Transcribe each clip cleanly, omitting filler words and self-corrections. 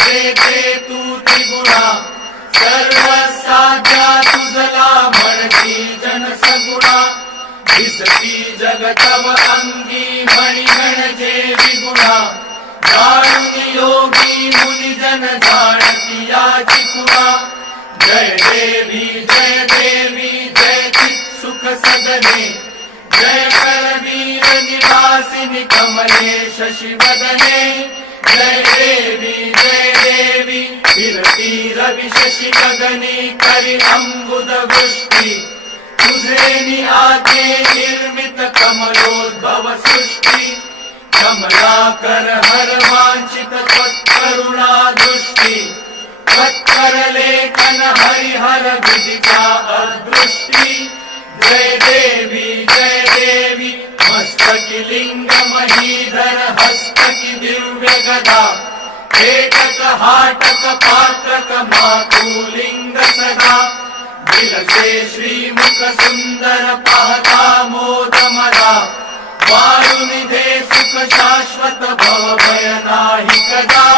जेथे तू त्रिगुणा सर्वसाध्या तुझला म्हणती जन सगुणा दिसती जगतव अंगी मणिगण जे विगुणा जाणून योगी मुनिजन जाणती याची खुणा जय देवी जय चित सुख सदने जय करवीर निवासिनी कमले शशिवदने जय देवी फिरती रवि शशि गगनी करी अंबुद वृष्टि तुझे आगे निर्मित कमलोद्भव सृष्टि कमलाकर हर वांछित त्वत्करुणा दृष्टि त्वत्कर लेखन हरिहर विदिता अदृष्टि जय देवी मस्तकी लिंग महीधर हस्तकी दिव्य गदा एकक हाटक पात्रक मातुलिंग सदा विलसे श्रीमुख सुंदर पाहता मोद मदा वारुनिधे सुख शाश्वत भव भय नाही कदा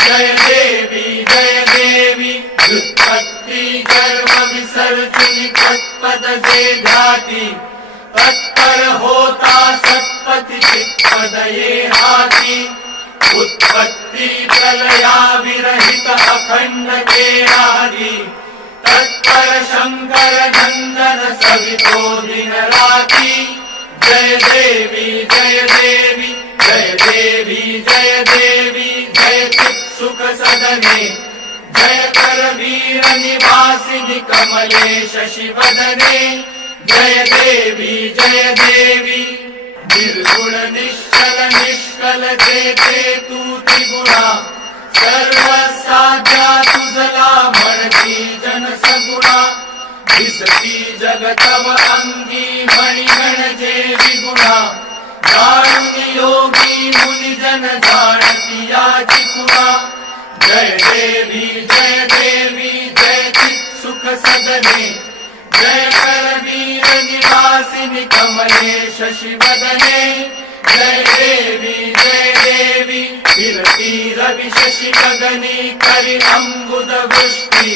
जय देवी व्युत्पत्ति गर्भ विसर्जनी तत्पद से घाटी तत्पर होता सत्पति चित्पद ये हाथी उत्पत्ति प्रलया विरहित अखंड के आदि तत्पर शंकर नंदन सवितो दिन राती जय देवी जय चित सुख सदने जय करवीर निवासिनी कमले शशिवदने जय देवी निर्गुण निश्चल निष्कल जेथे तू त्रिगुणा सर्वसाध्या तुझला म्हणती जन सगुणा दिसती जगतव अंगी मणिगण जे विगुणा जाणून योगी मुनिजन जाणती याची खुणा जय देवी जय चित सुख सदने जय करवीर निवासिनी कमले शशिवदने जय देवी फिरती रवि शशि गगनी करी अंबुद वृष्टि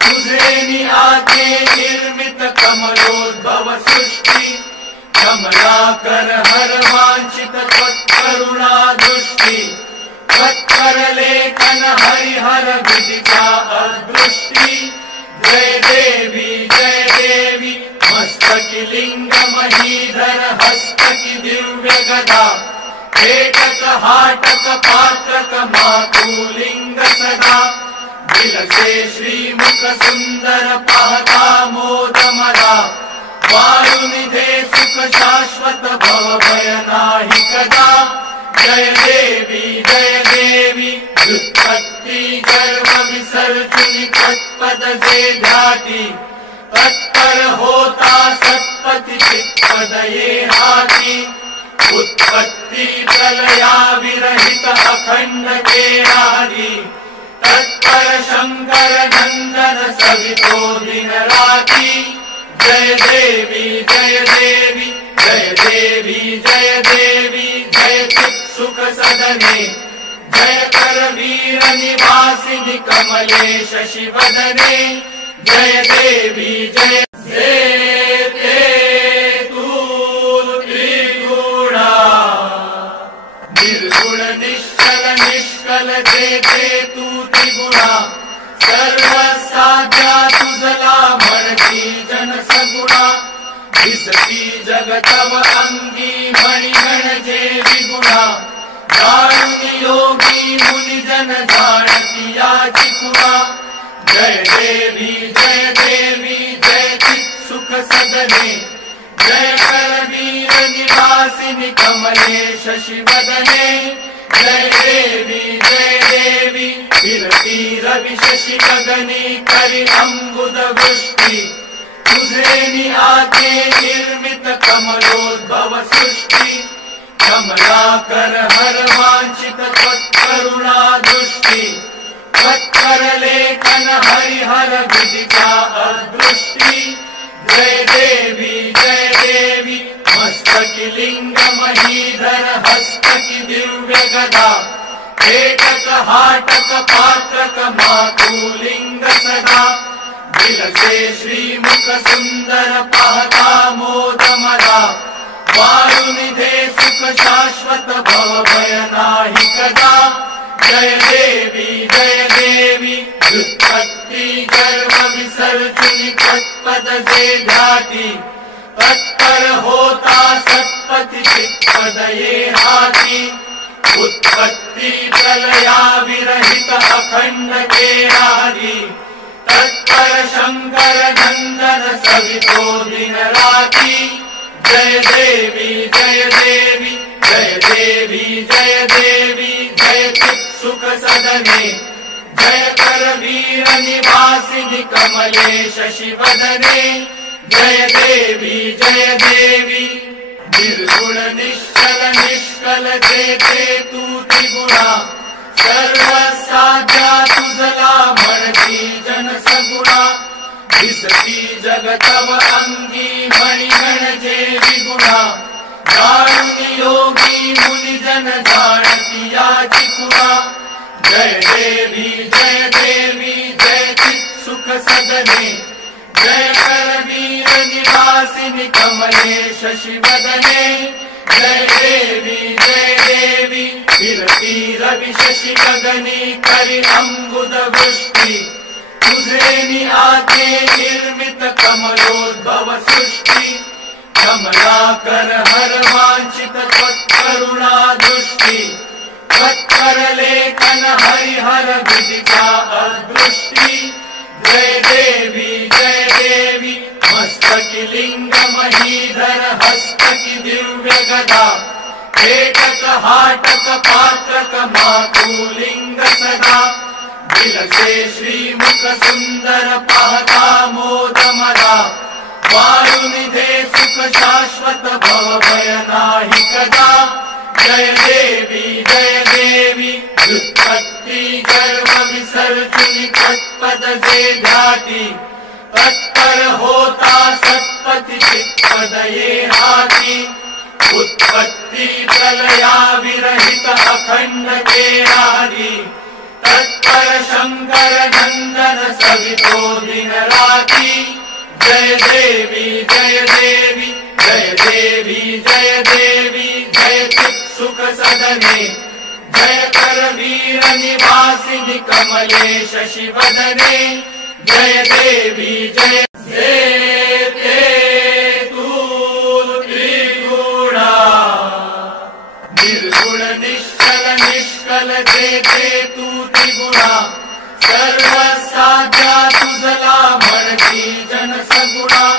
तुझे आगे निर्मित कमलोद्भव सृष्टि कमलाकर हर वांछित त्वत्करुणा दृष्टि त्वत्कर लेखन हरिहर विदिता अदृष्टि जय देवी मस्तकी लिंग महीधर हस्तकी दिव्य गदा एकक हाटक पात्रक मातुलिंग सदा विलसे श्रीमुख सुंदर पाहता मोद मदा वारुनिधे सुख शाश्वत भव भय नाही कदा जय देवी व्युत्पत्ति गर्भ विसर्जनी तत्पद से घाटी तत्पर होता सत्पति चित्पद ये हाथी उत्पत्ति प्रलया विरहित अखंड के आदि तत्पर शंकर नंदन सवितो दिन राती जय देवी जय चित सुख सदने जय करवीर निवासिनी कमले शशिवदने जय देवी जय तू त्रिगुणा निर्गुण निश्चल निष्कल जेथे तू त्रिगुणा सर्वसाध्या तुझला म्हणती जन सगुणा दिसती जगतव अंगी मणिगण जे विगुणा जाणून योगी मुनिजन जाणती याची खुणा जय देवी जय चित सुख सदने जय करवीर निवासिनी कमले शशिवदने जय देवी फिरती रवि शशि गगनी करी अंबुद वृष्टि तुझे आगे निर्मित कमलोद्भव सृष्टि कमलाकर हर वांछित त्वत्करुणा दृष्टि त्वत्कर लेखन हरिहर विदिता अदृष्टि जय देवी मस्तकी लिंग महीधर हस्तकी दिव्य गदा एकक हाटक पात्रक मातुलिंग सदा विलसे श्रीमुख सुंदर पाहता मोद मदा वारुनिधे सुख शाश्वत भव भय नाही कदा जय देवी व्युत्पत्ति गर्भ विसर्जनी तत्पद से ध्याति तत्पर होता सत्पति चित्पद ये हाथी उत्पत्ति प्रलया विरहित अखंड केरारी तत्पर शंकर नंदन सवितो दिन राती जय देवी जय देवी जय देवी जय देवी जय चित् सुख सदने जय कर वीर निवासिनि कमले शशि वदने जय देवी निर्गुण निश्चल निष्कल जेते तू त्रिगुणा सर्वसाध्या तुझला म्हणती जन सगुणा दिसती जगतव अंगी मणिगण जे विगुणा दारुणी योगी मुनि जन जाणती याची कुणा जय देवी जय चित् सुख सदने जय कर वीर निवासिनि कमले शशि वदने जय देवी विरती रवि शशि गगनी करि अंबुद वृष्टि तुझे नि आते निर्मित कमलोद्भव सृष्टि कमलाकर हर वांछित त्वत्करुणा दृष्टि त्वत्कर लेखन हरिहर विदिता अदृष्टि जय देवी मस्तकी लिंग महीधर हस्तकी दिव्य गदा एकक हाटक पात्रक मातुलिंग सदा विलसे श्रीमुख सुंदर पाहता मोद मदा वारुनिधे सुख शाश्वत भव भय नाही कदा जय देवी व्युत्पत्ति गर्भ विसर्जनी तत्पद से ध्याति तत्पर होता सत्पति चित्पद ये हाथी उत्पत्ति प्रलया विरहित अखंड केरारी तत्पर शंकर नंदन सवितो दिन राती जय देवी जय चित् सुख सदने जय कर वीर निवासिनि कमले शशि वदने जय देवी जय तू त्रिगुणा निर्गुण निश्चल निष्कल जेते तू त्रिगुणा सर्वसाध्या तुझला म्हणती जन सगुणा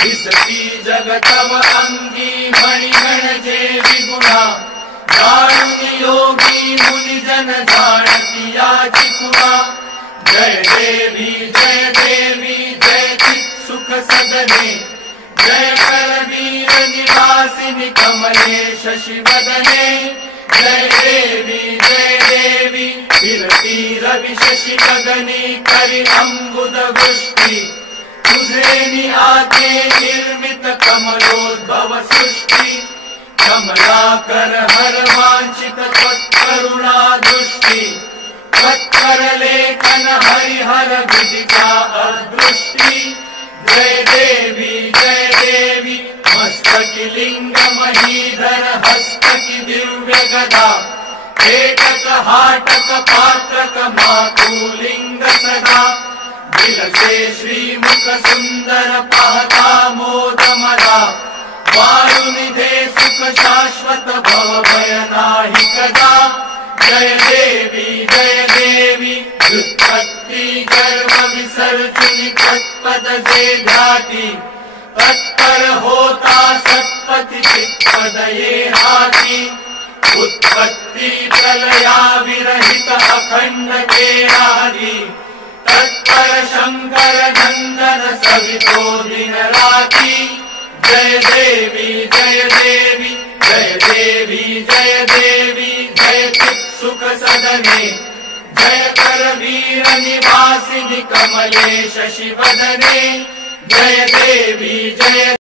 दिसती जगतव अंगी मणिगण जे विगुणा दारुणी योगी मुनि जन जाणती याची कुणा जय देवी जय चित् सुख सदने जय कर वीर निवासिनि कमले शशि वदने जय देवी विरती रवि शशि गगनी करि अंबुद वृष्टि तुझे नि आते निर्मित कमलोद्भव सृष्टि कमलाकर हर वांछित त्वत्करुणा दृष्टि त्वत्कर लेखन हरिहर विदिता अदृष्टि जय देवी मस्तकी लिंग महीधर हस्तकी दिव्य गदा एकक हाटक पात्रक मातुलिंग सदा विलसे श्रीमुख सुंदर पाहता मोद मदा वारुनिधे सुख शाश्वत भव भय नाही कदा जय देवी व्युत्पत्ति गर्भ विसर्जनी तत्पद से ध्याति तत्पर होता सत्पति चित्पद ये हाथी उत्पत्ति प्रलया विरहित अखंड केरारी तत्पर शंकर नंदन सवितो दिन राती जय देवी जय चित् सुख सदने जय कर वीर निवासिनि कमले शशि वदने जय देवी जय